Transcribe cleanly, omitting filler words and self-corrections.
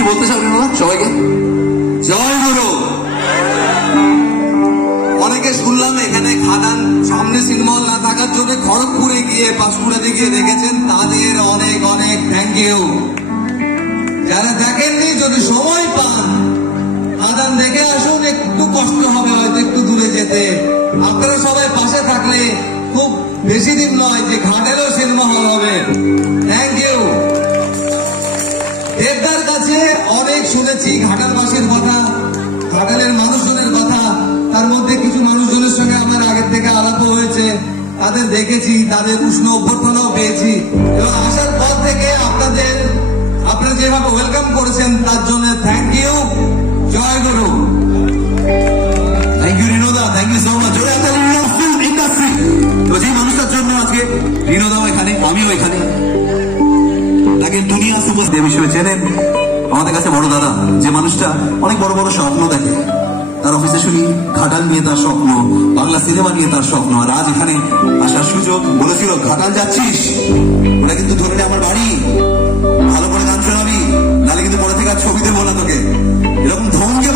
কিছু বলতে চাও না সবাইকে? জয় গুরু। অনেকে শুনলাম এখানে খাদান সামনে সিনেমা হল না থাকার জন্য খড়গপুরে গিয়ে পাঁশকুড়াতে গিয়ে দেখেছেন, তাদের অনেক অনেক থ্যাংক ইউ। যারা দেখেননি যদি সময় পান খাদান দেখে আসুন, একটু কষ্ট হবে হয়তো একটু দূরে যেতে, আপনারা সবাই পাশে থাকলে খুব বেশি দিন নয় যে ঘাটেরও সিনেমা হল হবে। Thank you. দেবদার কাছে অনেক শুনেছি ঘাটালবাসীর কথা, ঘাটালের মানুষজনের কথা, তার মধ্যে কিছু মানুষজনের সঙ্গে আমার আগের থেকে আলাপও হয়েছে, তাদের দেখেছি, তাদের উষ্ণ অভ্যর্থনাও পেয়েছি, এবং আসার পর থেকে আপনারা যেভাবে ওয়েলকাম করেছেন তার জন্য থ্যাংক ইউ। জয় গুরু। থ্যাংক ইউ রিনোদা, thank you so much. Film industry, তো যে মানুষটার জন্য আজকে রিনোদাও এখানে, আমিও এখানে, তাকে দুনিয়া সুপারস্টার হিসেবে চেনেন, আমাদের কাছে বড় দাদা। যে মানুষটা অনেক বড় বড় স্বপ্ন দেখে, তার অফিসে শুনি ঘাটাল নিয়ে তার স্বপ্ন, বাংলা সিনেমা নিয়ে তার স্বপ্ন, আর আজ এখানে আসার সুযোগ। বলেছিল ঘাটাল যাচ্ছিস, ওটা কিন্তু ধরে নে আমার বাড়ি, ভালো করে গান শোনাবি, নাহলে কিন্তু পরে থেকে আর ছবি দেবো না তোকে, এরকম ধমকে